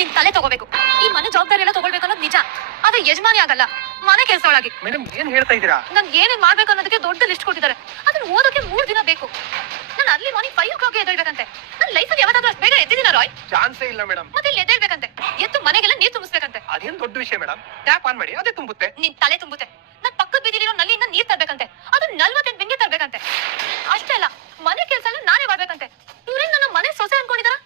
ನಿನ್ ತಲೆ ತಗೋಬೇಕು. ಈ ಮನೆ ಜವಾಬ್ದಾರಿ ಎಲ್ಲ ತಗೊಳ್ಬೇಕು ಅನ್ನೋದು ನಿಜ. ಆದ್ರೆ ಯಜಮಾನಿ ಆಗಲ್ಲ ಮನೆ ಕೆಲಸ ಒಳಗೆ ಮೇಡಮ್ ಏನ್ ಹೇಳ್ತಾ ಇದ್ದೀರಾ? ನನ್ ಏನೇನ್ ಮಾಡ್ಬೇಕು ಅನ್ನೋದಕ್ಕೆ ದೊಡ್ಡ ಲಿಸ್ಟ್ ಕೊಟ್ಟಿದ್ದಾರೆ. ಅದನ್ನ ಓದೋಕೆ ಮೂರ್ ದಿನ ಬೇಕು. ನಾನು ಅಲ್ಲಿ ಮಾರ್ನಿಂಗ್ ಫೈವ್ ಓ ಕ್ಲಾಕ್ ಎದ್ದೇಳ್ಬೇಕಂತೆ. ನನ್ನ ಅಲ್ಲಿ ಯಾವತ್ತಾದ್ರೂ ಅಷ್ಟು ಬೇಗ ಎದ್ದಿದ್ದೀನ ರಾಯ್ ಚಾನ್ಸೇ ಇಲ್ಲ ಮೇಡಮ್. ಮತ್ತೆ ಇಲ್ಲಿ ಎದ್ದೇಳ್ಬೇಕಂತೆ. ಎದ್ದು ಮನೆಗೆಲ್ಲ ನೀರ್ ತುಂಬಿಸ್ಬೇಕಂತೆ. ಅದೇನ್ ದೊಡ್ಡ ವಿಷಯ ಮೇಡಮ್? ಟ್ಯಾಪ್ ಆನ್ ಮಾಡಿ ಅದೇ ತುಂಬುತ್ತೆ ನಿನ್ ತಲೆ ತುಂಬುತ್ತೆ ನನ್ ಪಕ್ಕದ ಬೀದಿಲಿರೋ ನಲ್ಲಿಂದ ನೀರ್ ತರ್ಬೇಕಂತೆ. ಅದು ನಲ್ವತ್ತೆಂಟು ಬೆಂಗೆ ತರ್ಬೇಕಂತೆ. ಅಷ್ಟೇ ಅಲ್ಲ ಮನೆ ಕೆಲಸ ಎಲ್ಲ ನಾನೇ ಬರ್ಬೇಕಂತೆ ಇವ್ರೇನ್ ನನ್ನ ಮನೆ ಸೊಸೆ ಅನ್ಕೊಂಡಿದಾರ?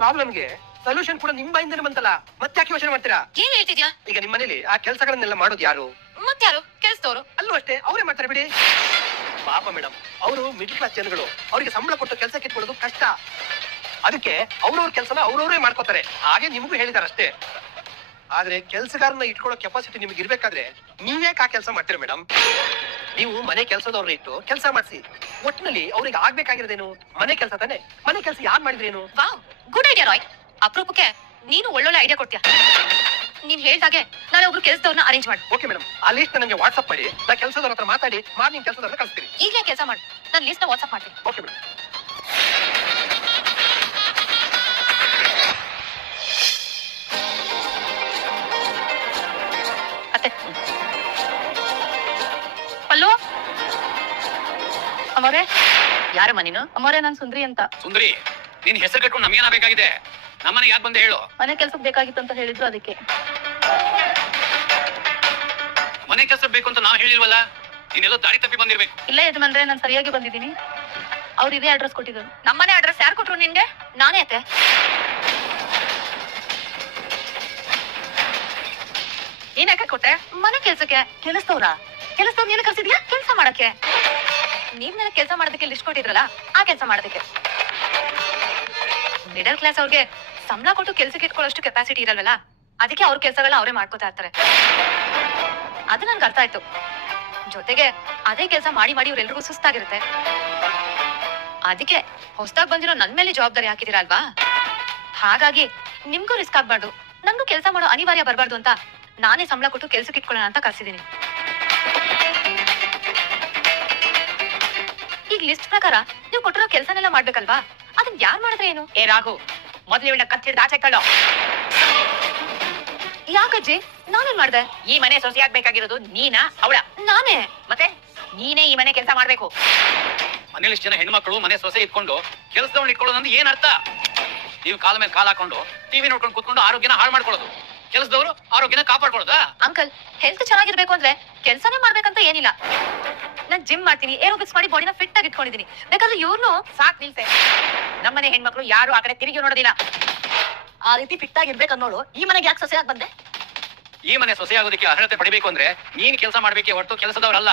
ಪ್ರಾಬ್ಲಮ್ಗೆ ಸೊಲ್ಯೂಷನ್ ಕೂಡ ನಿಮ್ ಬಾಯಿಂದನೇ ಬಂತಲ್ಲ ಮತ್ತೆ ಯಾಕೆ ಯೋಚನೆ ಮಾಡ್ತೀರಾ? ಏನ್ ಹೇಳ್ತಿದ್ಯಾ? ಈಗ ನಿಮ್ ಮನೇಲಿ ಆ ಕೆಲಸಗಳನ್ನೆಲ್ಲ ಮಾಡೋದು ಯಾರು? ಮತ್ಯಾರು ಕೆಲ್ಸದವ್ರು? ಅಲ್ಲೂ ಅಷ್ಟೇ ಅವರೇ ಮಾಡ್ತಾರೆ ಬಿಡಿ. ಪಾಪ ಮೇಡಮ್ ಅವರು ಮಿಡ್ಲ್ ಕ್ಲಾಸ್ ಜನಗಳು ಅವರಿಗೆ ಸಂಬಳ ಕೊಟ್ಟು ಕೆಲಸ ಕಿತ್ಕೊಳ್ಳೋದು ಕಷ್ಟ. ಅದಕ್ಕೆ ಅವ್ರವ್ರ ಕೆಲಸನ ಅವ್ರವ್ರೇ ಮಾಡ್ಕೋತಾರೆ. ಹಾಗೆ ನಿಮಗೂ ಹೇಳಿದಾರೆ ಅಷ್ಟೇ ಆದ್ರೆ ಕೆಲಸಗಾರನ ಇಟ್ಕೊಳ್ಳೋ ಕೆಪಾಸಿಟಿ ನಿಮ್ಗೆ ಇರ್ಬೇಕಾದ್ರೆ ನೀವೇ ಆ ಕೆಲಸ ಮಾಡ್ತೀರಾ ಮೇಡಮ್ ನೀವು ಮನೆ ಕೆಲಸದವ್ರನ್ನ ಇಟ್ಟು ಕೆಲಸ ಮಾಡಿಸಿ. ಒಟ್ಟಿನಲ್ಲಿ ಅವ್ರಿಗೆ ಆಗ್ಬೇಕಾಗಿರೋದೇನು? ಮನೆ ಕೆಲಸ ತಾನೆ? ಮನೆ ಕೆಲಸ ಯಾರು ಮಾಡಿದ್ರೇನು? ವಾವ್! ಗುಡ್ ಐಡಿಯಾ ರಾಯ್ ಅಪರೂಪಕ್ಕೆ ನೀನು ಒಳ್ಳೊಳ್ಳೆ ಐಡಿಯಾ ಕೊಡ್ತೀಯ. ನೀನ್ ಹೇಳ್ದಾಗೆ ನಾಳೆ ಒಬ್ರು ಕೆಲಸದವ್ರನ್ನ ಅರೇಂಜ್ ಮಾಡಿ. ಓಕೆ ಮೇಡಮ್ ಆ ಲಿಸ್ಟ್ ನನಗೆ ವಾಟ್ಸ್ಆಪ್ ಮಾಡಿ ನಾ ಕೆಲಸದವ್ರ ಹತ್ರ ಮಾತಾಡಿ ಮಾರ್ನಿಂಗ್ ಕೆಲಸದವ್ರ ಕಳಿಸ್ತೀನಿ. ಈಗಲೇ ಕೆಲಸ ಮಾಡಿ. ನಾನು ಲಿಸ್ಟ್ನ ವಾಟ್ಸ್ಆಪ್ ಮಾಡ್ತೀನಿ. ಓಕೆ ಮೇಡಮ್ ಅತ್ತೆ. ಪಲ್ಲು? ಅಮೋರೆ? ಯಾರಮ್ಮ ನೀನು? ಅಮೋರೆ ನಾನು ಸುಂದ್ರಿ ಅಂತ. ಸುಂದರಿ. ನಿನ್ ಹೆಸರು ಕಟ್ಕೊಂಡು ನಮ್ಗೇನ ಬೇಕಾಗಿದೆ ನಮ್ಮನೆ ಯಾಕೆ ಬಂದೆ ಹೇಳು. ಮನೆ ಕೆಲ್ಸಕ್ಕೆ ಬೇಕಾಗಿತ್ತು ಅಂತ ಹೇಳಿದ್ರು ಅದಕ್ಕೆ. ಮನೆ ಕೆಲಸ ಬೇಕು ಅಂತ ನಾವು ಹೇಳಿಲ್ವಲ್ಲ? ನೀನೆಲ್ಲೋ ದಾರಿ ತಪ್ಪಿ ಬಂದಿರ್ಬೇಕು. ಇಲ್ಲ ಯಜಮಾನ್ರೆ ನಾನು ಸರಿಯಾಗಿ ಬಂದಿದ್ದೀನಿ. ಅವ್ರು ಇದೇ ಅಡ್ರೆಸ್ ಕೊಟ್ಟಿದ್ರು ನಮ್ಮನೆ ಅಡ್ರೆಸ್ ಯಾರು ಕೊಟ್ರು ನಿನ್ಗೆ? ನಾನೇ ಅತ್ತೆ. ಏನಕ್ಕೆ ಕೊಟ್ಟೆ? ಮನೆ ಕೆಲ್ಸಕ್ಕೆ. ಕೆಲಸದವ್ರ? ಕೆಲಸದವ್ರ ಏನು ಕರ್ಸಿದ್ಯಾ? ಕೆಲಸ ಮಾಡಕ್ಕೆ. ನೀವ್ ನನಗೆ ಕೆಲಸ ಮಾಡೋದಕ್ಕೆ ಲಿಸ್ಟ್ ಕೊಟ್ಟಿದ್ರಲ್ಲ ಆ ಕೆಲಸ ಮಾಡೋದಕ್ಕೆ. ಮಿಡಲ್ ಕ್ಲಾಸ್ ಅವ್ರಿಗೆ ಸಂಬಳ ಕೊಟ್ಟು ಕೆಲ್ಸಕ್ಕೆ ಇಟ್ಕೊಳ್ಳೋಷ್ಟು ಕೆಪಾಸಿಟಿ ಇರಲ್ವಲ್ಲ? ಅದಕ್ಕೆ ಅವ್ರ ಕೆಲಸಗಳ ಅವರೇ ಮಾಡ್ಕೋತಾ ಇರ್ತಾರೆ. ಅದು ನನ್ಗೆ ಅರ್ಥ ಆಯ್ತು. ಜೊತೆಗೆ ಅದೇ ಕೆಲಸ ಮಾಡಿ ಮಾಡಿ ಇವ್ರೆಲ್ರಿಗೂ ಸುಸ್ತಾಗಿರುತ್ತೆ. ಅದಕ್ಕೆ ಹೊಸದಾಗಿ ಬಂದಿರೋ ನನ್ ಮೇಲೆ ಜವಾಬ್ದಾರಿ ಹಾಕಿದಿರಾ ಅಲ್ವಾ? ಹಾಗಾಗಿ ನಿಮ್ಗೂ ರಿಸ್ಕ್ ಆಗ್ಬಾರ್ದು. ನಂಗೂ ಕೆಲಸ ಮಾಡೋ ಅನಿವಾರ್ಯ ಬರಬಾರ್ದು ಅಂತ ನಾನೇ ಸಂಬಳ ಕೊಟ್ಟು ಕೆಲ್ಸಕ್ಕೆ ಇಟ್ಕೊಳ್ಳೋಣ ಅಂತ ಕರ್ಸಿದ್ದೀನಿ ಈಗ ಲಿಸ್ಟ್ ಪ್ರಕಾರ ನೀವು ಕೊಟ್ಟಿರೋ ಕೆಲಸನೆಲ್ಲ ಮಾಡ್ಬೇಕಲ್ವಾ? ಅದನ್ನ ಯಾರ್ ಮಾಡಿದ್ರೆ ಏನು? ಏ ರಾಘು ಮೊದಲು ಇವಳ ಕತ್ತಿಡ್ದು ಆಚೆ ಕಳ್ಳೋ. ಯಾಕಜ್ಜಿ ನಾನೇನ್ ಮಾಡ್ದೆ? ಈ ಮನೆ ಸೊಸೆಯಾಗ್ಬೇಕಾಗಿರೋದು ನೀನಾ ಅವಳ. ನಾನೇ? ಮತ್ತೆ? ನೀನೇ ಈ ಮನೆ ಕೆಲಸ ಮಾಡ್ಬೇಕು. ಮನೇಲಿ ಇಷ್ಟ್ ಜನ ಹೆಣ್ಮಕ್ಳು ಮನೆ ಸೊಸೆ ಇಟ್ಕೊಂಡು ಕೆಲಸದವ್ನ ಇಟ್ಕೊಳ್ಳೋದು ಅಂದ್ರೆ ಏನ್ ಅರ್ಥ? ನೀವು ಕಾಲ ಮೇಲೆ ಕಾಲ್ ಹಾಕೊಂಡು ಟಿವಿ ನೋಡ್ಕೊಂಡು ಕುತ್ಕೊಂಡು ಆರೋಗ್ಯನ ಹಾಳು ಮಾಡ್ಕೊಳ್ಳೋದು. ಕೆಲಸದವರು ಆರೋಗ್ಯನ ಕಾಪಾಡ್ಕೊಳ್ಳೋದಾ? ಅಂಕಲ್ ಹೆಲ್ತ್ ಚೆನ್ನಾಗಿರ್ಬೇಕು ಅಂದ್ರೆ ಕೆಲ್ಸನೇ ಮಾಡ್ಬೇಕಂತ ಏನಿಲ್ಲ. ನಾನ್ ಜಿಮ್ ಮಾಡ್ತೀನಿ ಏರೋಬಿಕ್ಸ್ ಮಾಡಿ ಬಾಡಿನ ಫಿಟ್ ಆಗಿ ಇಟ್ಕೊಂಡಿದೀನಿ ಬೇಕಾದ್ರೆ ಇವ್ರನ್ನು ಸಾಕ್ ನಿಲ್ಸೆ. ನಮ್ಮನೆ ಹೆಣ್ಮಕ್ಳು ಯಾರು ಆ ಕಡೆ ತಿರುಗಿ ನೋಡೋದಿಲ್ಲ. ಆ ರೀತಿ ಫಿಟ್ ಆಗಿರ್ಬೇಕು ಅನ್ನೋಳು ಈ ಮನೆಗೆ ಯಾಕೆ ಸೊಸೆಯಾಗಿ ಬಂದೆ ಈ ಮನೆ ಸೊಸೆ ಆಗೋದಕ್ಕೆ ಅರ್ಹತೆ ಪಡಿಬೇಕು ಅಂದ್ರೆ ನೀನ್ ಕೆಲಸ ಮಾಡ್ಬೇಕೆ ಹೊರತು ಕೆಲಸದವ್ರಲ್ಲ.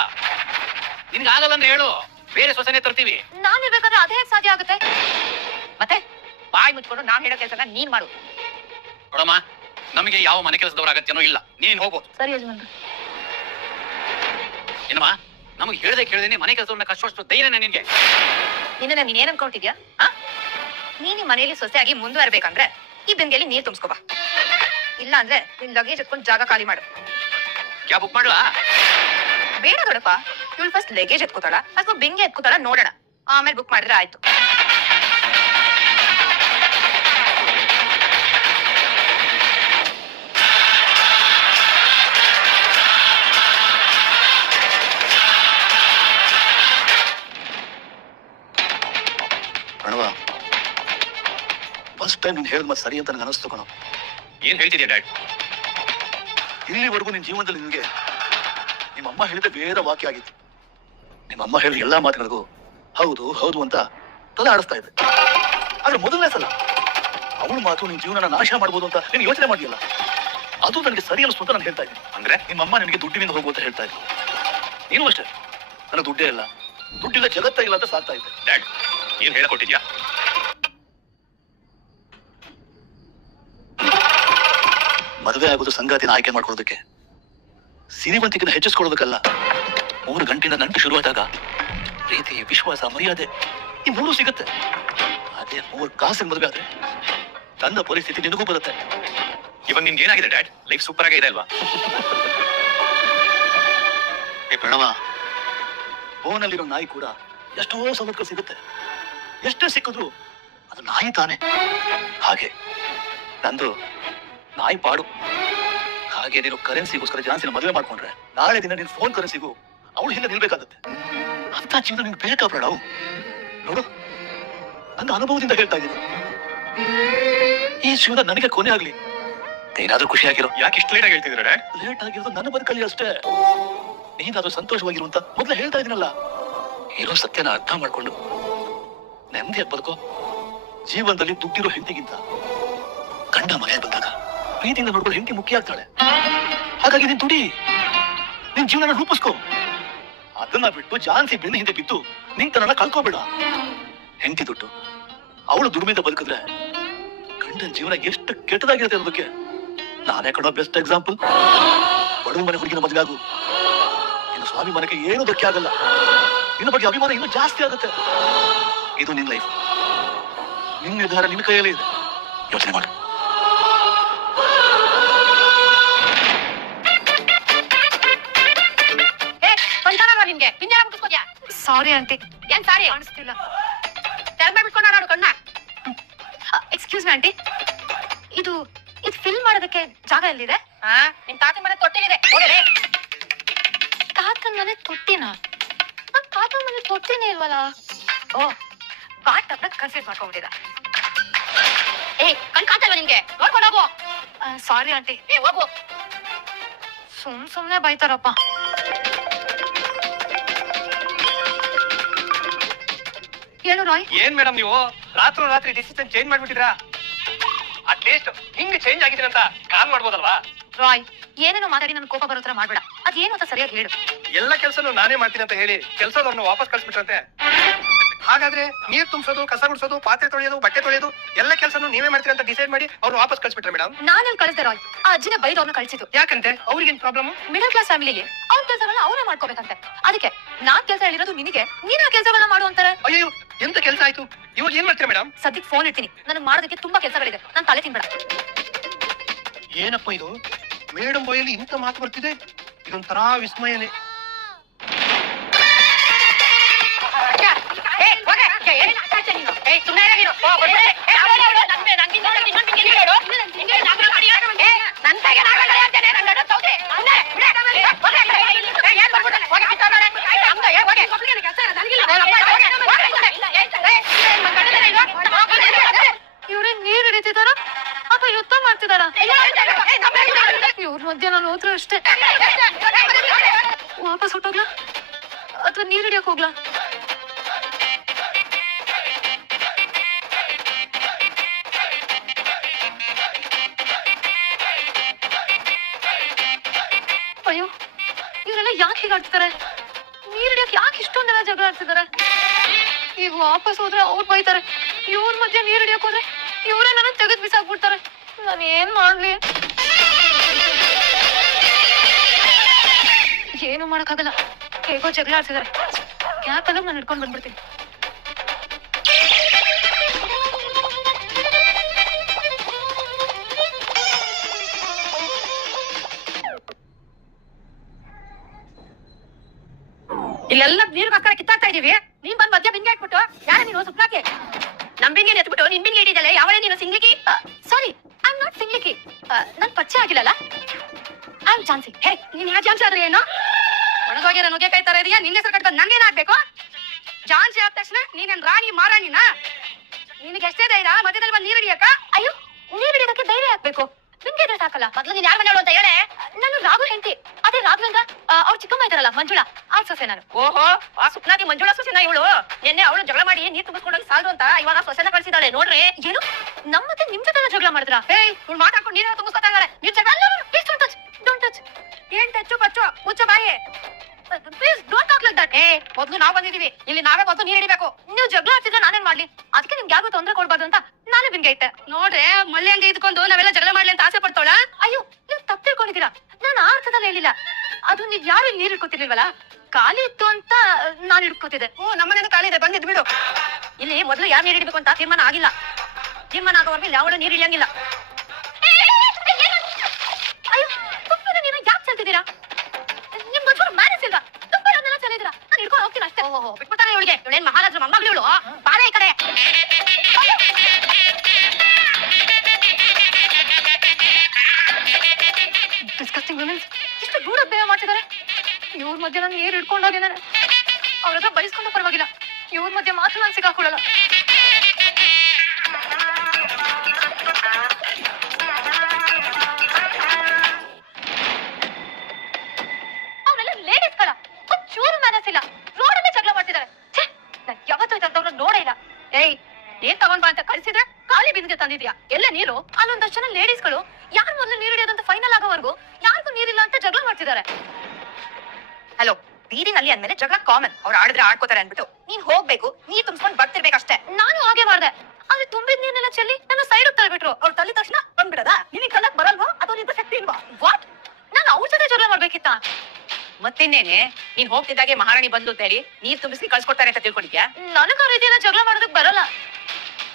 ನಿನ್ಗೆ ಆಗಲ್ಲ ಅಂದ್ರೆ ಹೇಳು ಬೇರೆ ಸೊಸೆನೆ ತರ್ತೀವಿ. ನಾನ್ ಇರ್ಬೇಕಾದ್ರೆ ಅದೇ ಹೇಗ್ ಸಾಧ್ಯ ಆಗುತ್ತೆ. ಮತ್ತೆ ಬಾಯಿ ಮುಚ್ಕೊಂಡು ನಾನ್ ಹೇಳೋ ಕೆಲಸನ ನೀನ್ ಮಾಡು. ನೋಡಮ್ಮ ನಮಗೆ ಯಾವ ಮನೆ ಕೆಲಸದವ್ರ ಅಗತ್ಯನೂ ಇಲ್ಲ. ನೀನ್ ಹೋಗು ಸರಿ ಯಜಮಾನ್ರೆ. ಏನಮ್ಮ ನಮಗೆ ಹೇಳ್ದೆ ಕೇಳ್ದೇನೆ ಮನೆ ಕೆಲಸವನ್ನ ಕಷ್ಟವಷ್ಟು ಧೈರ್ಯ ನಿನ್ಗೆ. ನಿನ್ನ ನೀನ್ ಏನ್ ಅನ್ಕೊಂಡಿದ್ಯಾ? ಆ? ನೀನ್ ಮನೆಯಲ್ಲಿ ಸೊಸೆಯಾಗಿ ಮುಂದುವರ್ಬೇಕಂದ್ರೆ ಈ ಬಿಂದಿಗೆಯಲ್ಲಿ ನೀರ್ ತುಂಬಿಸ್ಕೋಬಾ ಇಲ್ಲ ಅಂದ್ರೆ ನಿನ್ ಲಗೇಜ್ ಎತ್ಕೊಂಡು ಜಾಗ ಖಾಲಿ ಮಾಡು. ಕ್ಯಾಬ್ ಬುಕ್ ಮಾಡುವ ಬೇಡ ದೊಡಪ್ಪ. ಇವಳು ಫಸ್ಟ್ ಲಗೇಜ್ ಎತ್ಕೋತಾಳ ಅಥವಾ ಬೆಂಗೆ ಎತ್ಕೋತಾಳ ನೋಡೋಣ. ಆಮೇಲೆ ಬುಕ್ ಮಾಡಿದ್ರೆ ಆಯ್ತು. ಟೈಮ್ ನೀನು ಹೇಳಿದ ಮತ್ತೆ ಸರಿ ಅಂತ ನನಗೆ ಅನಿಸ್ತು ಕಣ. ಏನ್ ಹೇಳ್ತಿದ್ಯಾ ಡ್ಯಾಡ್? ಇಲ್ಲಿವರೆಗೂ ನಿನ್ನ ಜೀವನದಲ್ಲಿ ನಿನಗೆ ನಿಮ್ಮ ಅಮ್ಮ ಹೇಳಿದ ಬೇರೆ ವಾಕ್ಯ ಆಗಿತ್ತು. ನಿಮ್ಮ ಅಮ್ಮ ಹೇಳಿದ ಎಲ್ಲಾ ಮಾತುಗಳಿಗೂ ಹೌದು ಹೌದು ಅಂತ ತಲೆ ಆಡಿಸ್ತಾ ಇದ್ದೆ. ಆದ್ರೆ ಮೊದಲನೇ ಸಲ ಅವಳ ಮಾತು ನಿನ್ನ ಜೀವನ ನಾಶ ಮಾಡ್ಬೋದು ಅಂತ ನೀನು ಯೋಚನೆ ಮಾಡಿಯಲ್ಲ ಅದು ನನಗೆ ಸರಿ ಅನಿಸ್ತು ಅಂತ ನಾನು ಹೇಳ್ತಾ ಇದ್ದೀನಿ. ಅಂದ್ರೆ? ನಿಮ್ಮ ಅಮ್ಮ ನಿನಗೆ ದುಡ್ಡಿನಿಂದ ಹೋಗು ಅಂತ ಹೇಳ್ತಾ ಇದ್ದೀನಿ ನೀನು ಅಷ್ಟೇ. ನನ್ನ ದುಡ್ಡೇ ಇಲ್ಲ ದುಡ್ಡಿಲ್ಲ ಜಗತ್ತೇ ಇಲ್ಲ ಅಂತ ಸಾಕ್ತಾ ಇದ್ದೆ. ಡ್ಯಾಡ್ ಏನ್ ಹೇಳ್ಕೊಟ್ಟಿದ್ಯಾ? ಮದುವೆ ಆಗೋದು ಸಂಗಾತಿನ ಆಯ್ಕೆ ಮಾಡ್ಕೊಳ್ಳೋದಕ್ಕೆ. ಸಿರಿವಂತಿಕೆನ ಹೆಚ್ಚಿಸ್ಕೊಳ್ಳೋದಕ್ಕಲ್ಲ. ಮೂರು ಗಂಟೆಯಿಂದ ನಂಟು ಶುರುವಾದಾಗ ಪ್ರೀತಿ ವಿಶ್ವಾಸ ಮರ್ಯಾದೆ ಈ ಮೂರು ಸಿಗುತ್ತೆ. ಅದೇ ಮೂರು ಕಾಸಿನ ಮದುವೆ ಆದ್ರೆ ನನ್ನ ಪರಿಸ್ಥಿತಿ ನಿನಗೂ ಬರುತ್ತೆ. ಇವಾಗ ನಿಮ್ಗೆ ಏನಾಗಿದೆ ಡ್ಯಾಡ್? ಲೈಫ್ ಸೂಪರ್ ಆಗಿದೆ ಅಲ್ವಾ? ಏ ಪ್ರಣವ ಫೋನಲ್ಲಿರೋ ನಾಯಿ ಕೂಡ ಎಷ್ಟೋ ಸಮರ್ಕ ಸಿಗುತ್ತೆ. ಎಷ್ಟೇ ಸಿಕ್ಕಿದ್ರು ಅದು ನಾಯಿ ತಾನೆ. ಹಾಗೆ ನಂದು ನಾಯಿ ಪಾಡು. ಹಾಗೆ ನೀನು ಕರೆನ್ಸಿಗೋಸ್ಕರ ಜಾನ್ಸಿನ ಮದುವೆ ಮಾಡ್ಕೊಂಡ್ರೆ ನಾಳೆ ದಿನ ನಿನ್ ಫೋನ್ ಕರೆನ್ಸಿಗೂ ಅವಳು ಹಿಂದೆ ನಿಲ್ಬೇಕಾಗತ್ತೆ. ಅಂತ ಜೀವನ ನಿನ್ ಬೇಕಾ ಪ್ರಣವ್? ನೋಡು ನನ್ನ ಅನುಭವದಿಂದ ಹೇಳ್ತಾ ಇದ್ದೀನಿ. ಈ ಜೀವನ ನನಗೆ ಕೊನೆ ಆಗ್ಲಿ. ಏನಾದ್ರೂ ಖುಷಿಯಾಗಿರೋ ಯಾಕೆ ಇಷ್ಟು ಲೇಟ್ ಆಗಿ ಹೇಳ್ತಿದ್ರೆ ಲೇಟ್ ಆಗಿರೋದು ನನ್ನ ಬದುಕಲ್ಲಿ ಅಷ್ಟೇ. ನೀನಾದ್ರೂ ಸಂತೋಷವಾಗಿರುವಂತ ಮೊದ್ಲೇ ಹೇಳ್ತಾ ಇದೀನಲ್ಲ ಇರೋ ಸತ್ಯನ ಅರ್ಥ ಮಾಡ್ಕೊಂಡು ನೆಮ್ಮದಿಯಾಗಿ ಬದುಕೋ. ಜೀವನದಲ್ಲಿ ದುಡ್ಡಿರೋ ಹೆಂಡತಿಗಿಂತ ಗಂಡ ಮನೆ ಬಂದಾಗ ಪ್ರೀತಿಯಿಂದ ನೋಡ್ಕೊಂಡು ಹೆಂಡತಿ ಮುಖ್ಯ ಆಗ್ತಾಳೆ. ಹಾಗಾಗಿ ನೀನ್ ದುಡಿ ನಿನ್ ಜೀವನ ರೂಪಿಸ್ಕೋ. ಅದನ್ನ ಬಿಟ್ಟು ಜಾನ್ಸಿ ಬೆನ್ನ ಹಿಂದೆ ಬಿದ್ದು ತನ್ನ ಕಳ್ಕೋಬೇಡ. ಹೆಂಡತಿ ದುಡ್ಡು, ಅವಳು ದುಡಿಮೆಯಿಂದ ಬದುಕಿದ್ರೆ ಗಂಡನ ಜೀವನ ಎಷ್ಟು ಕೆಟ್ಟದಾಗಿರುತ್ತೆ ಅನ್ನೋದಕ್ಕೆ ನಾನೇ ಕೊಡೋ ಬೆಸ್ಟ್ ಎಕ್ಸಾಂಪಲ್ ಬಡವ ಮನೆ ಹುಡುಗಿನ ಮದುವೆ ನಿನ್ನ ಸ್ವಾಮಿ ಮನೆಗೆ ಏನು ಧಕ್ಕೆ ಆಗಲ್ಲ. ನಿನ್ನ ಬಗ್ಗೆ ಅಭಿಮಾನ ಇನ್ನೂ ಜಾಸ್ತಿ ಆಗುತ್ತೆ. ಇದು ನಿನ್ ಲೈಫ್ ನಿನ್ನ ನಿರ್ಧಾರ ನಿನ್ನ ಕೈಯಲ್ಲೇ ಇದೆ. ಯೋಚನೆ ಮಾಡು. Sorry aunty. ಏನ್ ಸಾರಿ? ಕಾಣಿಸ್ತಿಲ್ಲ. ತೆರ್ಮೆ ಬಿಟ್ಕೊಂಡ ನೋಡು ಕಣ್ಣ. Excuse me aunty. ಇದು ಇದು ಫಿಲ್ ಮಾಡೋದಕ್ಕೆ ಜಾಗ ಎಲ್ಲಿದೆ? ಹಾ ನಿಮ್ ತಾತನ ಮನೆ ತೊಟ್ಟಿಲಿದೆ ತಾತನ ಮನೆ ತೊಟ್ಟಿನ? ನನ್ ತಾತನ ಮನೆ ತೊಟ್ಟಿನೇ ಇಲ್ವಲ್ಲ? ಓ ಬಾಟ್ ಅಂತ ಕನ್ಫ್ಯೂಸ್ ಮಾಡ್ಕೊಂಡ್ಬಿಟ್ಟಿದ ಏ ಕಣ್ ಕಾತಲ್ವ ನಿಮ್ಗೆ ನೋಡ್ಕೊಂಡು ಹೋಗು. Sorry aunty. ಏ ಹೋಗು. ಸುಮ್ ಸುಮ್ನೆ ಬೈತಾರಪ್ಪ. ಏನು ರಾಯ್ ಏನ್ ಮೇಡಮ್ ನೀವು? ರಾತ್ರೋ ರಾತ್ರಿ ಡಿಸಿಷನ್ ಚೇಂಜ್ ಮಾಡ್ಬಿಟ್ಟಿದ್ರಾ ಅಟ್ಲೀಸ್ಟ್ ಹಿಂಗ್ ಚೇಂಜ್ ಆಗಿದ್ರೆ ಅಂತ ಕಾಲ್ ಮಾಡ್ಬೋದಲ್ವಾ? ರಾಯ್ ಏನೇನೋ ಮಾತಾಡಿ ನನ್ ಕೋಪ ಬರೋತ್ರ ಮಾಡ್ಬೇಡ. ಅದೇನು ಅಂತ ಸರಿಯಾಗಿ ಹೇಳು. ಎಲ್ಲ ಕೆಲಸನು ನಾನೇ ಮಾಡ್ತೀನಿ ಅಂತ ಹೇಳಿ ಕೆಲಸದವ್ರನ್ನ ವಾಪಸ್ ಕಳ್ಸ್ಬಿಟ್ರಂತೆ. ಹಾಗಾದ್ರೆ ನೀರ್ ತುಂಬಿಸೋದು ಕಸ ಗುಡಿಸೋದು ಪಾತ್ರೆ ತೊಳೆಯೋದು ಬಟ್ಟೆ ತೊಳೆಯೋದು ಎಲ್ಲ ಕೆಲಸನು ನೀವೇ ಮಾಡ್ತೀರ ಅಂತ ಡಿಸೈಡ್ ಮಾಡಿ ಅವ್ರು ವಾಪಸ್ ಕಳ್ಸ್ಬಿಟ್ರೆ ಮೇಡಮ್ ನಾನು ಕಳಿಸ್ದೆ ರಾಯ್ ಆ ಅಜ್ಜಿನ ಬೈದವ್ರನ್ನ ಕಳಿಸಿದ್ದು. ಯಾಕಂತೆ? ಅವ್ರಿಗೇನ್ ಪ್ರಾಬ್ಲಮ್ ಮಿಡಲ್ ಕ್ಲಾಸ್ ಫ್ಯಾಮಿಲಿಗೆ ಅವ್ರ ಕೆಲಸಗಳನ್ನ ಅವರೇ ಮಾಡ್ಕೋಬೇಕಂತೆ. ಅದಕ್ಕೆ ನಾನ್ ಕೆಲಸ ಹೇಳಿರೋದು ನಿನಗೆ ನೀನ್ ಆ ಕೆಲಸಗಳನ್ನ ಮಾಡು ಅಂತಾರೆ. ಅಯ್ಯೋ ಎಂತ ಕೆಲಸ ಆಯ್ತು ಇವಾಗ ಏನ್ ಮಾಡ್ತೀರಾ ಮೇಡಮ್ ಸದ್ಯಕ್ಕೆ ಫೋನ್ ಇಡ್ತೀನಿ ನನಗೆ ಮಾಡೋದಕ್ಕೆ ತುಂಬಾ ಕೆಲಸಗಳಿದೆ ನಾನು ತಲೆ ತಿನ್ಬೇಡ ಏನಪ್ಪ ಇದು ಮೇಡಮ್ ಬಾಯಲ್ಲಿ ಇಂಥ ಮಾತು ಬರ್ತಿದೆ ಇದೊಂಥರ ವಿಸ್ಮಯನೇ ಸುಮ್ಮನೆ ಇವ್ರೇ ಮಧ್ಯ ನಾನು ಹೋದ್ರು ಅಷ್ಟೇ ವಾಪಸ್ ಹೊಟ್ಟೋಗ್ಲಾ ಅಥವಾ ನೀರ್ ಹಿಡಿಯಕ್ ಹೋಗ್ಲಾ ಹೀಗಾಡ್ತಿದ್ದಾರೆ ನೀರ್ ಹಿಡಿಯಕ್ ಯಾಕೆ ಇಷ್ಟೊಂದೆಲ್ಲ ಜಗಳ ಆಡ್ತಿದ್ದಾರೆ ಈಗ ವಾಪಸ್ ಹೋದ್ರೆ ಅವ್ರು ಬೈತಾರೆ. ಇವ್ರ ಮಧ್ಯೆ ನೀರ್ ಹಿಡಿಯಕ್ ಹೋದ್ರೆ ಇವರೇ ನನ್ನ ತೆಗೆದ್ ಬಿಸಾಕ್ಬಿಡ್ತಾರೆ. ನಾನು ಏನ್ ಮಾಡ್ಲಿ? ಏನು ಮಾಡಕ್ಕಾಗಲ್ಲ. ಹೇಗೋ ಜಗಳ ಆಡ್ತಿದ್ದಾರೆ ಯಾಕಲ್ಲ ನಾನು ಹಿಡ್ಕೊಂಡ್ ಬಂದ್ಬಿಡ್ತೀನಿ. ಇಲ್ಲೆಲ್ಲ ನೀರು ಮಕ್ಕಳ ಕಿತ್ತಾಕ್ತಾ ಇದೀವಿ. ನೀನ್ ಬಂದ್ ಮಧ್ಯ ಬಿಂಗೆ ಹಾಕ್ಬಿಟ್ಟು, ಯಾರ ನೀನು ಸುಪ್ನಾಕೆ ನಮ್ ಬಿಂಗೆ ಎತ್ಬಿಟ್ಟು, ನಿನ್ ಬಿಂಗೆ ಹಿಡಿದಲ್ಲ ಯಾವಳೆ ನೀನು ಸಿಂಗ್ಲಿಕ್ಕಿ ಸಾರಿ ಐ ಆಮ್ ನಾಟ್ ಸಿಂಗ್ಲಿಕ್ಕಿ ನನ್ ಪರಿಚಯ ಆಗಿಲ್ಲಲ್ಲ? ಐ ಆಮ್ ಚಾನ್ಸಿ ಹೇ, ನೀನ್ ಯಾವ ಚಾನ್ಸ್ ಆದ್ರೆ ಏನು? ಒಣಗೋಗಿರೋ ಕೈ ತರ ಇದೆಯಾ? ನಿನ್ನ ಹೆಸರು ಕಟ್ಕೊಂಡು ನಂಗೇನ್ ಆಗ್ಬೇಕು? ಜಾನ್ಸಿ ಆದ ತಕ್ಷಣ ನೀನೇನ್ ರಾಣಿ ಮಾರಾಣಿನ? ನಿನಗೆ ಎಷ್ಟೇ ಧೈರ್ಯ, ಮಧ್ಯದಲ್ಲಿ ಬಂದು ನೀರು ಹಿಡಿಯಕ್ಕ? ಅಯ್ಯೋ, ನೀರು ಹಿಡಿಯೋದಕ್ಕೆ ಧೈರ್ಯ ಹಾಕ್ಬೇಕು ನಿಮ್ಗೆ ಸಾಕಲ್ಲ? ಮೊದ್ಲು ನೀನ್ ಯಾರ ಮನೆ ಅಂತ ಹೇಳೆ? ನಾನು ರಾಘು ಹೆಂಡತಿ. ಅದೇ ರಾಘವೇಂದ್ರ ಅವ್ರ ಚಿಕ್ಕಮ್ಮ ಇದಾರಲ್ಲ ಮಂಜುಳಾ ಆ ಸೊಸೆ ನಾನು. ಓಹೋ ಆ ಸುಪ್ನಾದಿ ಮಂಜುಳಾ ಸುಸಿನ ಇವಳು. ನಿನ್ನೆ ಅವಳು ಜಗಳ ಮಾಡಿ ನೀರ್ ತುಂಬಿಸ್ಕೊಂಡೋಗಿ ಸಾಲ್ದು ಅಂತ ಇವಾಗ ಸೊಸೆನ ಕಳ್ಸಿದಾಳೆ ನೋಡ್ರಿ. ಏನು? ನಮ್ಮ ಮತ್ತೆ ನಿಮ್ ಜೊತೆ ಜಗಳ ಮಾಡಿದ್ರ ಏಯ್ ಇವ್ಳು ಮಾತಾಡ್ಕೊಂಡು ನೀರ ತುಂಬಿಸ್ಕೊತಾ ಇದಾಳೆ. ನೀರ್ ಜಗಳ please don't touch don't touch ಏನ್ ಟಚ್ಚು ಪಚ್ಚು ಮುಚ್ಚ ಬಾಯಿ. Please don't talk like that ಏ ಮೊದ್ಲು ನಾವ್ ಬಂದಿದೀವಿ. ಇಲ್ಲಿ ನಾವೇ ಮೊದಲು ನೀರ್ ಹಿಡಿಬೇಕು. ನೀವು ಜಗಳ ಆಡ್ತಿದ್ರೆ ನಾನೇನ್ ಮಾಡ್ಲಿ? ಅದಕ್ಕೆ ನಿಮ್ಗೆ ಯಾರಿಗೂ ತೊಂದರೆ ಕೊಡ್ಬಾರ್ದು ಅಂತ ನಾನೇ ಬಿಂಗೆ ಐತೆ ನೋಡ್ರೆ ಮಳ್ಳಿ ಹಂಗೆ ಇದ್ಕೊಂಡು ನಾವೆಲ್ಲ ಜಗಳ ಮಾಡ್ಲಿ ಅಂತ ಆಸೆ ಪಡ್ತಾಳ? ಅಯ್ಯೋ ನೀವು ತಪ್ಪು ತಿಳ್ಕೊಂಡಿದ್ದೀರಾ? ನಾನು ಆ ಅರ್ಥದಲ್ಲಿ ಹೇಳಿಲ್ಲ. ಅದು ನೀವ್ ಯಾರು ನೀರ್ ಇಟ್ಕೋತಿರ್ಲಿಲ್ವಲ್ಲ ಖಾಲಿ ಇತ್ತು ಅಂತ ನಾನು ಇಟ್ಕೋತಿದ್ದೆ ಓ ನಮ್ಮನೇನು ಖಾಲಿ ಇದೆ ಬಂದಿದ್ ಬಿಡು. ಇಲ್ಲಿ ಮೊದ್ಲು ಯಾರು ನೀರ್ ಇಡ್ಬೇಕು ಅಂತ ತೀರ್ಮಾನ ಆಗಿಲ್ಲ. ತೀರ್ಮಾನ ಆಗೋವರೆಗೆ ಯಾವಳು ನೀರ್ ಇಳಿಯಂಗಿಲ್ಲ ಅಯ್ಯೋ ತುಂಬಾ ನೀನು ಯಾಕೆ ಚೆಲ್ತಿದ್ದೀರಾ? ನಿಮ್ಗೆ ಒಂಚೂರು ಮ್ಯಾನೇಜ್ ಇಲ್ವಾ? ತುಂಬಾ ಅದನ್ನೆಲ್ಲ ಚೆಲ್ಲಿದ್ದೀರಾ ನಾನು ಹಿಡ್ಕೊಂಡು ಹೋಗ್ತೀನಿ ಅಷ್ಟೇ. ಓಹೋ ಬಿಟ್ಬಿಡ್ತಾನೆ ಇವಳಿಗೆ. ಇವಳೇನ್ ಮಹಾರಾಜರ ಮೊಮ್ಮಗಳು ಬಾಳೆ ಈ ಕಡೆ. ವಿಮೆನ್ಸ್ ಇಷ್ಟು ದೂರ ಬೇಗ ಮಾಡ್ತಿದ್ದಾರೆ ಇವ್ರ ಮಧ್ಯೆ ನಾನು ಏರ್ ಹಿಡ್ಕೊಂಡು ನಾನು ಅವ್ರ ಹತ್ರ ಬಯಸ್ಕೊಂಡು ಪರವಾಗಿಲ್ಲ. ಇವ್ರ ಮಧ್ಯೆ ಮಾತ್ರ ನಾನು ಸಿಗಾಕೊಳ್ಳಲ್ಲ ಅವರೆಲ್ಲ ಲೇಡೀಸ್ಗಳ. ಚೂರು ಮ್ಯಾನಸ್ ಇಲ್ಲ. ರೋಡಲ್ಲೇ ಜಗಳ ಮಾಡ್ತಿದ್ದಾರೆ. ನಾನು ಯಾವತ್ತೂ ಇದ್ದಂತವ್ರನ್ನ ನೋಡೇ ಇಲ್ಲ. ಏಯ್, ಏನ್ ತಗೊಂಡ್ ಅಂತ ಕಳ್ಸಿದ್ರೆ ಖಾಲಿ ಬಿಂದಿಗೆ ತಂದಿದ್ಯಾ? ಎಲ್ಲ ನೀರು? ಅಲ್ಲೊಂದಷ್ಟು ಜನ ಲೇಡೀಸ್ಗಳು ಯಾರು ಮೊದಲು ನೀರು ಹಿಡಿಯೋದಂತ ಫೈನಲ್ ಆಗೋವರೆಗೂ ಯಾರಿಗೂ ನೀರಿಲ್ಲ ಅಂತ ಜಗಳ ಮಾಡ್ತಿದ್ದಾರೆ ಹಲೋ ಬೀದಿನಲ್ಲಿ ಅಂದ್ಮೇಲೆ ಜಗಳ ಕಾಮನ್ ಅವ್ರು ಆಡಿದ್ರೆ ಆಡ್ಕೋತಾರೆ ಅನ್ಬಿಟ್ಟು ನೀನ್ ಹೋಗ್ಬೇಕು ನೀರ್ ತುಂಬಿಸ್ಕೊಂಡು ಬರ್ತಿರ್ಬೇಕಷ್ಟೇ. ನಾನು ಹಾಗೆ ಮಾಡ್ದೆ. ಆದ್ರೆ ತುಂಬಿದ ನೀರ್ನೆಲ್ಲ ಚೆಲ್ಲಿ ನನ್ನ ಸೈಡ್ ತಳ್ಬಿಟ್ರು ಅವ್ರ ತಲೆ ತಕ್ಷಣ ಬಂದ್ಬಿಡದ? ನಿನಗೆ ಕಲ್ಲಕ್ ಬರಲ್ವಾ? ಅಥವಾ ನಿಂತ ಶಕ್ತಿ ಇಲ್ವಾ? ವಾಟ್ ನಾನು ಅವ್ರ ಜೊತೆ ಜಗಳ ಮಾಡ್ಬೇಕಿತ್ತ? ಮತ್ತಿನ್ನೇನೆ ನೀನ್ ಹೋಗ್ತಿದ್ದಾಗೆ ಮಹಾರಾಣಿ ಬಂದು ಅಂತ ಹೇಳಿ ನೀರ್ ತುಂಬಿಸಿ ಕಳ್ಸ್ಕೊಡ್ತಾರೆ ಅಂತ ತಿಳ್ಕೊಂಡಿದ್ಯಾ? ನನಗ ಆ ರೀತಿಯೆಲ್ಲ ಜಗಳ ಮಾಡೋದಕ್ ಬರಲ್ಲ.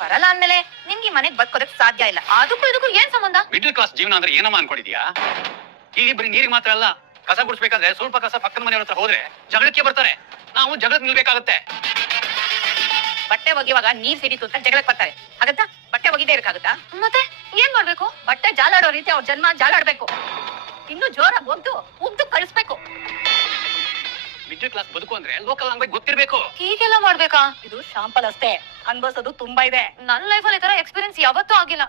ಬರಲ್ಲ ಅಂದ್ಮೇಲೆ ನಿನ್ಗೆ ಈ ಮನೆಗ್ ಬದುಕೋದಕ್ ಸಾಧ್ಯ ಇಲ್ಲ. ಅದಕ್ಕೂ ಇದಕ್ಕೂ ಏನ್ ಸಂಬಂಧ? ಮಿಡ್ಲ್ ಕ್ಲಾಸ್ ಜೀವನ ಅಂದ್ರೆ ಏನಮ್ಮ ಅನ್ಕೊಂಡಿದ್ಯಾ? ಇಲ್ಲಿ ಬರೀ ನೀರಿಗೆ ಮಾತ್ರ ಅಲ್ಲ ಕಸ ಗುಡಿಸ್ಬೇಕಾದ್ರೆ ಸ್ವಲ್ಪ ಕಸ ಪಕ್ಕದ ಮನೆಯವ್ರ ಹತ್ರ ಹೋದ್ರೆ ಜಗಳಕ್ಕೆ ಬರ್ತಾರೆ. ನಾವು ಜಗಳಕ್ಕೆ ನಿಲ್ಬೇಕಾಗತ್ತೆ. ಬಟ್ಟೆ ಒಗೆಯುವಾಗ ನೀರ್ ಸಿಡಿತು ಅಂತ ಜಗಳಕ್ಕೆ ಬರ್ತಾರೆ. ಹಾಗಂತ ಬಟ್ಟೆ ಒಗಿದೇ ಇರಕ್ಕಾಗತ್ತಾ? ಮತ್ತೆ ಏನ್ ಮಾಡ್ಬೇಕು? ಬಟ್ಟೆ ಜಾಲಾಡೋ ರೀತಿ ಅವ್ರ ಜನ್ಮ ಜಾಲಾಡ್ಬೇಕು. ಇನ್ನು ಜೋರಾಗಿ ಒಗ್ದು ಉದ್ದು ಕಳಿಸ್ಬೇಕು. ಮಿಡ್ಲ್ ಕ್ಲಾಸ್ ಬದುಕು ಅಂದ್ರೆ ಲೋಕಲ್ ಲ್ಯಾಂಗ್ವೇಜ್ ಗೊತ್ತಿರ್ಬೇಕು. ಹೀಗೆಲ್ಲ ಮಾಡ್ಬೇಕಾ? ಇದು ಶಾಂಪಲ್ ಅಷ್ಟೇ. ಅನ್ಭವಿಸೋದು ತುಂಬಾ ಇದೆ. ನನ್ನ ಅಲ್ಲಿ ಈ ತರ ಎಕ್ಸ್ಪೀರಿಯನ್ಸ್ ಯಾವತ್ತೂ ಆಗಿಲ್ಲ.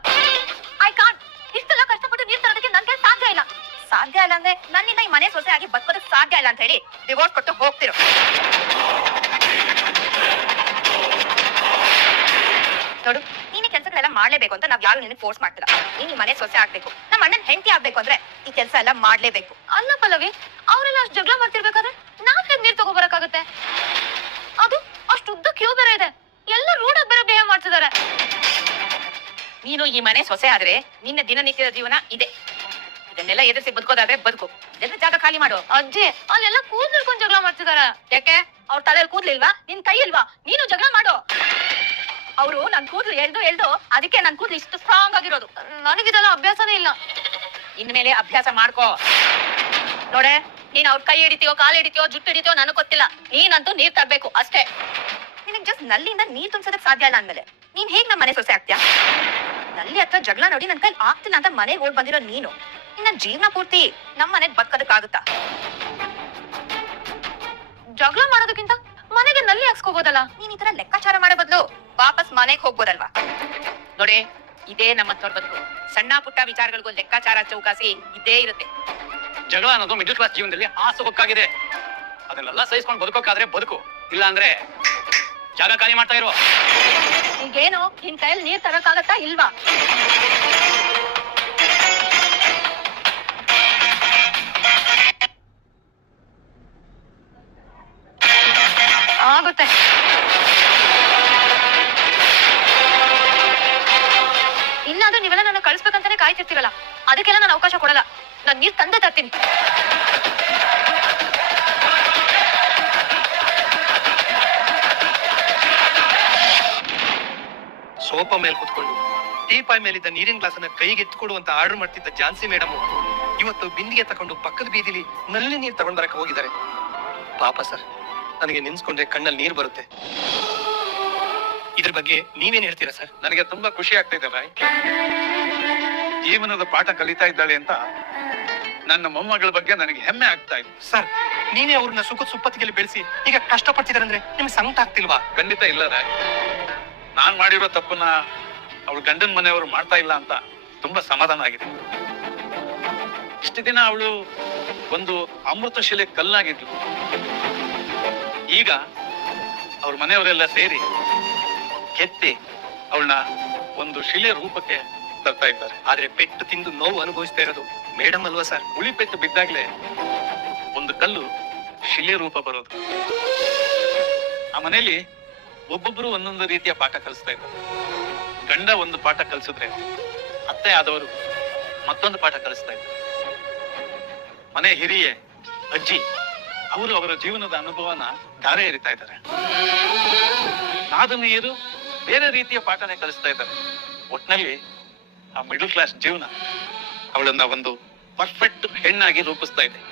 ಐ ಕಾಂಟ್ ಇಷ್ಟೆಲ್ಲ ಕಷ್ಟಪಟ್ಟು ನೀರ್ ತರೋದಕ್ಕೆ ನನ್ಗೆ ಸಾಧ್ಯ ಇಲ್ಲ. ಸಾಧ್ಯ ಇಲ್ಲ ಅಂದ್ರೆ ನನ್ನಿಂದ ಈ ಮನೆ ಸೊಸೆ ಆಗಿ ಬದುಕೋದಕ್ಕೆ ಸಾಧ್ಯ ಇಲ್ಲ ಅಂತ ಹೇಳಿ ಡಿವೋರ್ಸ್ ಕೊಟ್ಟು ಹೋಗ್ತಿರು. ನೋಡು ನೀನು ಕೆಲಸಗಳೆಲ್ಲ ಮಾಡ್ಲೇಬೇಕು ಅಂತ ನಾವ್ ಯಾರು ನಿನ್ನ ಫೋರ್ಸ್ ಮಾಡ್ತಿಲ್ಲ. ನೀನ್ ಈ ಮನೆ ಸೊಸೆ ಆಗ್ಬೇಕು. ನಮ್ಮ ಅಣ್ಣನ್ ಹೆಂಡತಿ ಆಗ್ಬೇಕು ಅಂದ್ರೆ ಈ ಕೆಲಸ ಎಲ್ಲ ಮಾಡ್ಲೇಬೇಕು. ಅಲ್ಲ ಪಲ್ಲವಿ ಅವರೆಲ್ಲ ಅಷ್ಟು ಜಗಳ ಮಾಡ್ತಿರ್ಬೇಕಾದ್ರೆ ನಾನ್ ಹೇಗ್ ನೀರ್ ಬರಕಾಗುತ್ತೆ ಅದು ಅಷ್ಟು ಉದ್ದ ಕ್ಯೂ ಬೇರೆ ಇದೆ. ಎಲ್ಲ ರೂಢಾಗಿ ಬೇರೆ ಬಿಹೇವ್ ಮಾಡ್ತಿದ್ದಾರೆ ನೀನು ಈ ಮನೆ ಸೊಸೆ ಆದ್ರೆ ನಿನ್ನ ದಿನನಿತ್ಯದ ಜೀವನ ಇದೆ. ಇದನ್ನೆಲ್ಲ ಎದುರಿಸಿ ಬದುಕೋದಾದ್ರೆ ಬದುಕು. ಎಲ್ಲ ಜಾಗ ಖಾಲಿ ಮಾಡು. ಅಜ್ಜಿ ಅಲ್ಲೆಲ್ಲ ಕೂದಲು ಹಿಡ್ಕೊಂಡ್ ಜಗಳ ಮಾಡ್ತಿದಾರ. ಯಾಕೆ? ಅವ್ರ ತಲೆಯಲ್ಲಿ ಕೂದ್ಲಿಲ್ವಾ? ನಿನ್ ಕೈ ಇಲ್ವಾ ನೀನು ಜಗಳ ಮಾಡು. ಅವರು ನನ್ ಕೂದ್ಲು ಎಳ್ದು ಎಳ್ದು ಅದಕ್ಕೆ ನನ್ ಕೂದ್ಲು ಇಷ್ಟು ಸ್ಟ್ರಾಂಗ್ ಆಗಿರೋದು. ನನಗಿದೆಲ್ಲ ಅಭ್ಯಾಸನೇ ಇಲ್ಲ. ಇನ್ಮೇಲೆ ಅಭ್ಯಾಸ ಮಾಡ್ಕೋ. ನೋಡೆ ನೀನ್ ಅವ್ರ ಕೈ ಹಿಡಿತೀಯೋ ಕಾಲು ಹಿಡಿತೀಯೋ ಜುಟ್ಟು ಹಿಡಿತೀಯೋ ನನಗ್ ಗೊತ್ತಿಲ್ಲ. ನೀನಂತೂ ನೀರ್ ತರ್ಬೇಕು ಅಷ್ಟೇ. ನಿನಗ್ ಜಸ್ಟ್ ನಲ್ಲಿಂದ ನೀರ್ ತುಂಬಿಸೋದಕ್ ಸಾಧ್ಯ ಇಲ್ಲ ಅಂದ್ಮೇಲೆ. ನೀನ್ ಹೇಗ್ ನಮ್ಮ ಮನೆ ಸೊಸೆ ಆಗ್ತೀಯಾ? ನಲ್ಲಿ ಹತ್ರ ಜಗಳ ನೋಡಿ ನನ್ ಕೈ ಆಗ್ತಿಲ್ಲ ಅಂತ ಮನೆಗೆ ಓಡ್ ಬಂದಿರೋ ನೀನು. ನಿನ್ನ ಜೀವನ ಪೂರ್ತಿ ನಮ್ಮ ಮನೆಗ್ ಬದುಕೋದಕ್ ಆಗುತ್ತಾ ಜಗಳ ಮಾಡೋದಕ್ಕಿಂತ ಮನೆಗೆ ನಲ್ಲಿ ಹಾಕ್ಸ್ಕೋಬೋದಲ್ಲ? ನೀನ್ ಈ ತರ ಲೆಕ್ಕಾಚಾರ ಮಾಡೋ ಬದಲು ವಾಪಸ್ ಮನೆಗ್ ಹೋಗ್ಬೋದಲ್ವಾ? ನೋಡಿ ಇದೇ ನಮ್ಮ ಬದುಕು ಸಣ್ಣ ಪುಟ್ಟ ವಿಚಾರಗಳಿಗೂ ಲೆಕ್ಕಾಚಾರ ಚೌಕಾಸಿ ಇದೇ ಇರುತ್ತೆ. ಜಗಳ ಅನ್ನೋದು ಮಿಡಲ್ ಕ್ಲಾಸ್ ಜೀವನದಲ್ಲಿ ಹಾಸುಹೊಕ್ಕಾಗಿದೆ ಅದನ್ನೆಲ್ಲ ಸಹಿಸ್ಕೊಂಡು ಬದುಕೋಕಾದ್ರೆ ಬದುಕು. ಇಲ್ಲ ಅಂದ್ರೆ ಜಾಗ ಖಾಲಿ ಮಾಡ್ತಾ ಇರೋ ಈಗೇನು ನಿನ್ ಕೈಯಲ್ಲಿ ನೀರ್ ತರಕ್ಕಾಗತ್ತಾ ಇಲ್ವಾ? ಕಾಯ್ತಿರ್ತೀರಲ್ಲ ಅದಕ್ಕೆಲ್ಲ ನಾನು ಅವಕಾಶ ಕೊಡಲ್ಲ. ನಾನು ನೀರ್ ತಂದೆ ತರ್ತೀನಿ. ಸೋಫಾ ಮೇಲೆ ಕುತ್ಕೊಂಡು ಟೀಪಾಯ್ ಮೇಲಿದ್ದ ನೀರಿನ ಗ್ಲಾಸ್ ಅನ್ನ ಕೈಗೆ ಎತ್ಕೊಡು ಅಂತ ಆರ್ಡರ್ ಮಾಡ್ತಿದ್ದ ಜಾನ್ಸಿ ಮೇಡಮ್ ಇವತ್ತು ಬಿಂದಿಗೆ ತಕೊಂಡು ಪಕ್ಕದ ಬೀದಿಲಿ ನಲ್ಲಿ ನೀರು ತಗೊಂಡ್ ಬರಕ್ಕೆ ಹೋಗಿದ್ದಾರೆ. ಪಾಪ ಸರ್, ನನಗೆ ನಿನ್ಸ್ಕೊಂಡ್ರೆ ಕಣ್ಣಲ್ಲಿ ನೀರು ಬರುತ್ತೆ. ಇದ್ರ ಬಗ್ಗೆ ನೀವೇನ್ ಹೇಳ್ತೀರಾ ಸರ್? ನನಗೆ ತುಂಬಾ ಖುಷಿ ಆಗ್ತಾ ಇದೆ ರಾಯ್ ಜೀವನದ ಪಾಠ ಕಲಿತಾ ಇದ್ದಾಳೆ ಅಂತ ನನ್ನ ಮೊಮ್ಮಗಳ ಬಗ್ಗೆ ನನಗೆ ಹೆಮ್ಮೆ ಆಗ್ತಾ ಇತ್ತು ಸರ್ ನೀನೇ ಅವ್ರನ್ನ ಸುಖ ಸುಪ್ಪತ್ತಿಗೆಲ್ಲಿ ಬೆಳೆಸಿ ಈಗ ಕಷ್ಟಪಡ್ತಿದಾರೆ ಅಂದ್ರೆ ನಿಮ್ಗೆ ಸಂಕಟ ಆಗ್ತಿಲ್ವಾ? ಖಂಡಿತ ಇಲ್ಲ ರಾಯ್ ನಾನ್ ಮಾಡಿರೋ ತಪ್ಪನ್ನ ಅವಳು ಗಂಡನ ಮನೆಯವರು ಮಾಡ್ತಾ ಇಲ್ಲ ಅಂತ ತುಂಬಾ ಸಮಾಧಾನ ಆಗಿದೆ. ಇಷ್ಟು ದಿನ ಅವಳು ಒಂದು ಅಮೃತ ಶಿಲೆ ಕಲ್ಲಾಗಿದ್ಲು. ಈಗ ಅವ್ರ ಮನೆಯವರೆಲ್ಲ ಸೇರಿ ಕೆತ್ತಿ ಅವಳನ್ನ ಒಂದು ಶಿಲೆ ರೂಪಕ್ಕೆ ತರ್ತಾ ಇದ್ದಾರೆ. ಆದ್ರೆ ಪೆಟ್ಟು ತಿಂದು ನೋವು ಅನುಭವಿಸ್ತಾ ಇರೋದು ಮೇಡಮ್ ಅಲ್ವಾ ಸರ್? ಉಳಿಪೆಟ್ಟು ಬಿದ್ದಾಗ್ಲೇ ಒಂದು ಕಲ್ಲು ಶಿಲೆ ರೂಪ ಬರೋದು. ಆ ಮನೆಯಲ್ಲಿ ಒಬ್ಬೊಬ್ರು ಒಂದೊಂದು ರೀತಿಯ ಪಾಠ ಕಲಿಸ್ತಾ ಇದ್ದಾರೆ. ಗಂಡ ಒಂದು ಪಾಠ ಕಲಿಸಿದ್ರೆ ಅತ್ತೆ ಆದವರು ಮತ್ತೊಂದು ಪಾಠ ಕಲಿಸ್ತಾ ಇದ್ದಾರೆ. ಮನೆ ಹಿರಿಯ ಅಜ್ಜಿ, ಅವರು ಅವರ ಜೀವನದ ಅನುಭವನ ಧಾರೆ ಎರಿತಾ ಇದ್ದಾರೆ. ನಾದನೀಯರು ಬೇರೆ ರೀತಿಯ ಪಾಠನೇ ಕಲಿಸ್ತಾ ಇದ್ದಾರೆ. ಒಟ್ನಲ್ಲಿ ಆ ಮಿಡಲ್ ಕ್ಲಾಸ್ ಜೀವನ ಅವಳನ್ನ ಒಂದು ಪರ್ಫೆಕ್ಟ್ ಹೆಣ್ಣಾಗಿ ರೂಪಿಸ್ತಾ ಇದೆ.